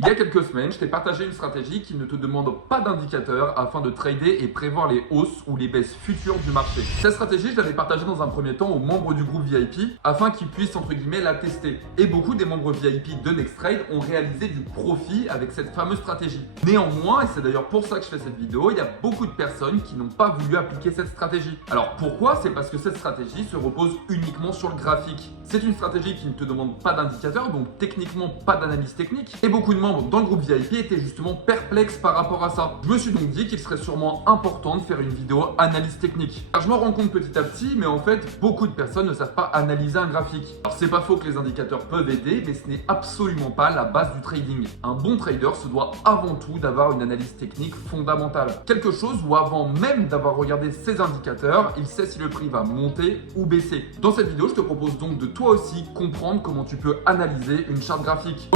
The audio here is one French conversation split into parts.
Il y a quelques semaines, je t'ai partagé une stratégie qui ne te demande pas d'indicateur afin de trader et prévoir les hausses ou les baisses futures du marché. Cette stratégie, je l'avais partagée dans un premier temps aux membres du groupe VIP afin qu'ils puissent entre guillemets la tester. Et beaucoup des membres VIP de NextTrade ont réalisé du profit avec cette fameuse stratégie. Néanmoins, et c'est d'ailleurs pour ça que je fais cette vidéo, il y a beaucoup de personnes qui n'ont pas voulu appliquer cette stratégie. Alors pourquoi? C'est parce que cette stratégie se repose uniquement sur le graphique. C'est une stratégie qui ne te demande pas d'indicateur, donc techniquement pas d'analyse technique. Et beaucoup de membres dans le groupe VIP étaient justement perplexes par rapport à ça. Je me suis donc dit qu'il serait sûrement important de faire une vidéo analyse technique. Alors je m'en rends compte petit à petit, mais en fait, beaucoup de personnes ne savent pas analyser un graphique. Alors c'est pas faux que les indicateurs peuvent aider, mais ce n'est absolument pas la base du trading. Un bon trader se doit avant tout d'avoir une analyse technique fondamentale. Quelque chose où avant même d'avoir regardé ces indicateurs, il sait si le prix va monter ou baisser. Dans cette vidéo, je te propose donc de toi aussi comprendre comment tu peux analyser une charte graphique.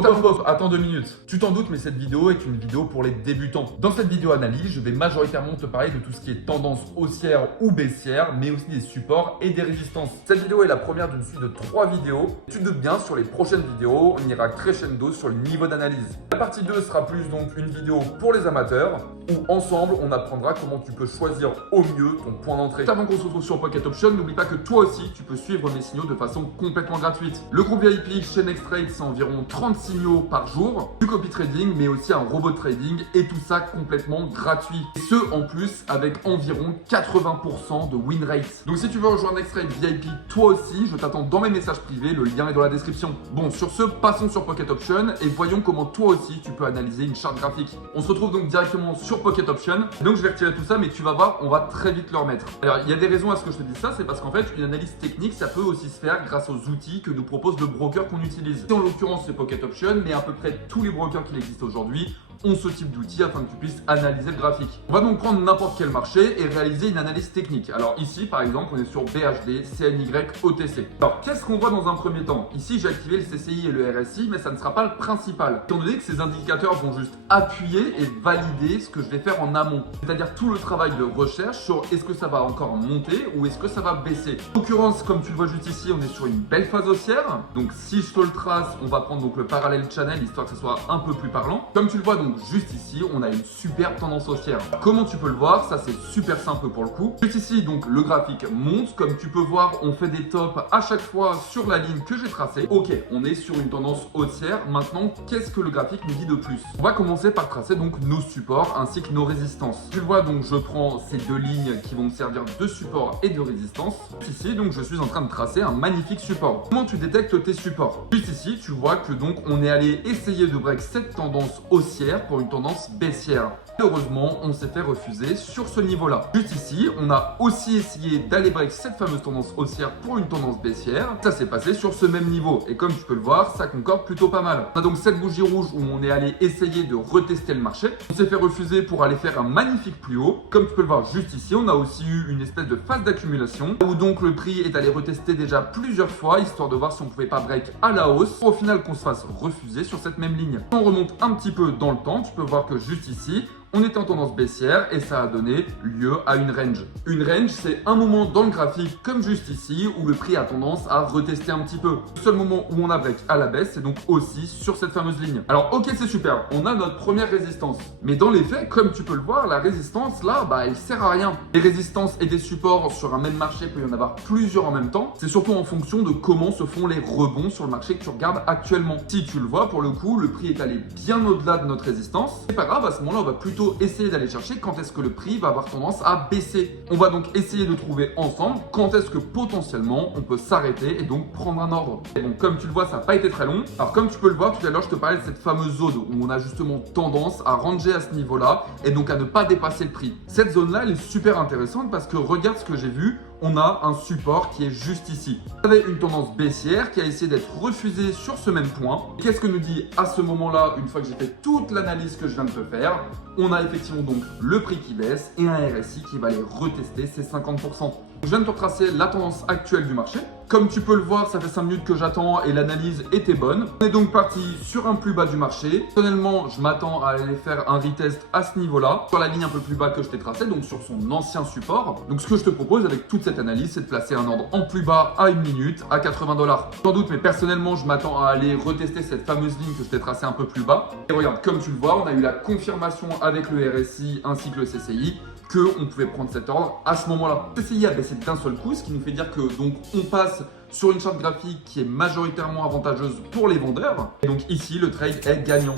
Attends 2 minutes. Tu t'en doutes, mais cette vidéo est une vidéo pour les débutants. Dans cette vidéo analyse, je vais majoritairement te parler de tout ce qui est tendance haussière ou baissière, mais aussi des supports et des résistances. Cette vidéo est la première d'une suite de 3 vidéos. Tu te doutes bien, sur les prochaines vidéos, on ira crescendo sur le niveau d'analyse. La partie 2 sera plus donc une vidéo pour les amateurs, où ensemble, on apprendra comment tu peux choisir au mieux ton point d'entrée. Avant qu'on se retrouve sur Pocket Option, n'oublie pas que toi aussi, tu peux suivre mes signaux de façon complètement gratuite. Le groupe VIP chez NextTrade, c'est environ 30 signaux par jour, du copy trading, mais aussi un robot trading, et tout ça complètement gratuit. Et ce, en plus, avec environ 80% de win rate. Donc si tu veux rejoindre NextTrade VIP, toi aussi, je t'attends dans mes messages privés, le lien est dans la description. Bon, sur ce, passons sur Pocket Option et voyons comment toi aussi, tu peux analyser une charte graphique. On se retrouve donc directement sur Pocket Option. Donc je vais retirer tout ça, mais tu vas voir, on va très vite le remettre. Alors il y a des raisons à ce que je te dise ça, c'est parce qu'en fait une analyse technique, ça peut aussi se faire grâce aux outils que nous propose le broker qu'on utilise. En l'occurrence c'est Pocket Option, mais à peu près tous les brokers qui existent aujourd'hui ont ce type d'outils afin que tu puisses analyser le graphique. On va donc prendre n'importe quel marché et réaliser une analyse technique. Alors ici par exemple on est sur BHD, CNY, OTC. Alors qu'est-ce qu'on voit dans un premier temps? Ici j'ai activé le CCI et le RSI, mais ça ne sera pas le principal. Étant donné que ces indicateurs vont juste appuyer et valider ce que je vais faire en amont. C'est-à-dire tout le travail de recherche sur est-ce que ça va encore monter ou est-ce que ça va baisser. En l'occurrence, comme tu le vois juste ici, on est sur une belle phase haussière. Donc si je te le trace, on va prendre donc le parallèle channel histoire que ce soit un peu plus parlant. Comme tu le vois donc juste ici, on a une superbe tendance haussière. Comment tu peux le voir? Ça c'est super simple pour le coup. Juste ici donc le graphique monte. Comme tu peux voir, on fait des tops à chaque fois sur la ligne que j'ai tracée. Ok, on est sur une tendance haussière. Maintenant, qu'est-ce que le graphique nous dit de plus? On va commencer par tracer donc nos supports ainsi que nos résistances. Tu le vois donc je prends ces deux lignes qui vont me servir de support et de résistance. Ici donc je suis en train de tracer un magnifique support. Comment tu détectes tes supports? Juste ici tu vois que donc on est allé essayer de break cette tendance haussière pour une tendance baissière. Heureusement, on s'est fait refuser sur ce niveau-là. Juste ici, on a aussi essayé d'aller break cette fameuse tendance haussière pour une tendance baissière. Ça s'est passé sur ce même niveau. Et comme tu peux le voir, ça concorde plutôt pas mal. On a donc cette bougie rouge où on est allé essayer de retester le marché. On s'est fait refuser pour aller faire un magnifique plus haut. Comme tu peux le voir juste ici, on a aussi eu une espèce de phase d'accumulation où donc le prix est allé retester déjà plusieurs fois histoire de voir si on pouvait pas break à la hausse pour au final qu'on se fasse refuser sur cette même ligne. Si on remonte un petit peu dans le temps, tu peux voir que juste ici, on était en tendance baissière et ça a donné lieu à une range. Une range, c'est un moment dans le graphique, comme juste ici, où le prix a tendance à retester un petit peu. Le seul moment où on a break à la baisse, c'est donc aussi sur cette fameuse ligne. Alors ok, c'est super, on a notre première résistance. Mais dans les faits, comme tu peux le voir, la résistance là, elle sert à rien. Les résistances et des supports sur un même marché, peut y en avoir plusieurs en même temps. C'est surtout en fonction de comment se font les rebonds sur le marché que tu regardes actuellement. Si tu le vois, pour le coup, le prix est allé bien au-delà de notre résistance. C'est pas grave, à ce moment-là, on va plutôt essayer d'aller chercher quand est-ce que le prix va avoir tendance à baisser. On va donc essayer de trouver ensemble quand est-ce que potentiellement on peut s'arrêter et donc prendre un ordre. Et donc comme tu le vois, ça n'a pas été très long. Alors comme tu peux le voir, tout à l'heure je te parlais de cette fameuse zone où on a justement tendance à ranger à ce niveau-là et donc à ne pas dépasser le prix. Cette zone-là, elle est super intéressante parce que regarde ce que j'ai vu. On a un support qui est juste ici. On avait une tendance baissière qui a essayé d'être refusée sur ce même point. Qu'est-ce que nous dit à ce moment-là, une fois que j'ai fait toute l'analyse que je viens de te faire? On a effectivement donc le prix qui baisse et un RSI qui va aller retester ses 50%. Je viens de te retracer la tendance actuelle du marché. Comme tu peux le voir, ça fait 5 minutes que j'attends et l'analyse était bonne. On est donc parti sur un plus bas du marché. Personnellement, je m'attends à aller faire un retest à ce niveau-là, sur la ligne un peu plus bas que je t'ai tracée, donc sur son ancien support. Donc ce que je te propose avec toute cette analyse, c'est de placer un ordre en plus bas à 1 minute, à 80 $. Sans doute, mais personnellement, je m'attends à aller retester cette fameuse ligne que je t'ai tracée un peu plus bas. Et regarde, comme tu le vois, on a eu la confirmation avec le RSI ainsi que le CCI qu'on pouvait prendre cet ordre à ce moment-là. Le CCI a baissé d'un seul coup, ce qui nous fait dire que donc on passe sur une charte graphique qui est majoritairement avantageuse pour les vendeurs. Et donc ici, le trade est gagnant.